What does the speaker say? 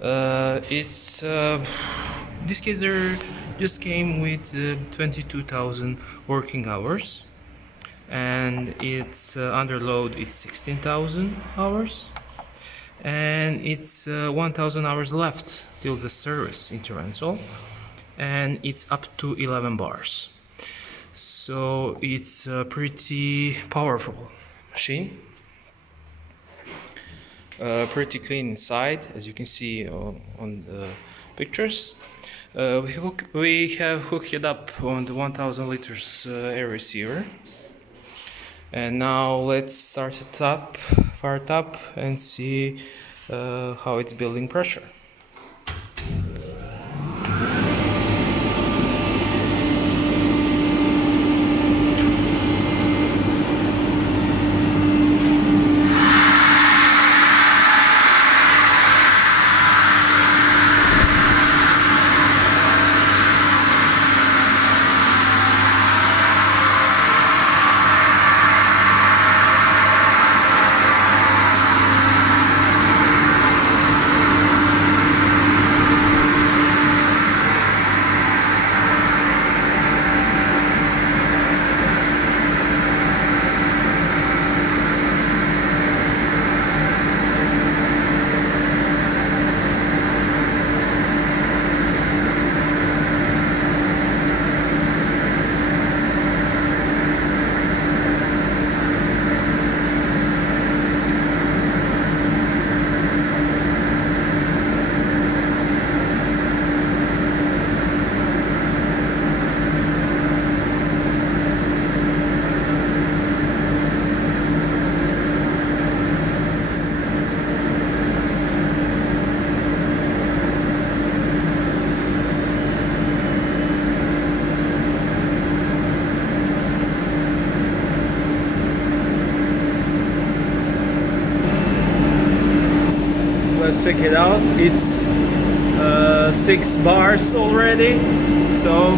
It's this KAESER just came with 22,000 working hours, and it's under load. It's 16,000 hours, and it's 1,000 hours left till the service interval, and it's up to 11 bars. So it's a pretty powerful machine. Pretty clean inside, as you can see on the pictures. We have hooked it up on the 1000 liters air receiver, and now let's start it up, fire it up, and see how it's building pressure. Let's check it out. It's 6 bars already, so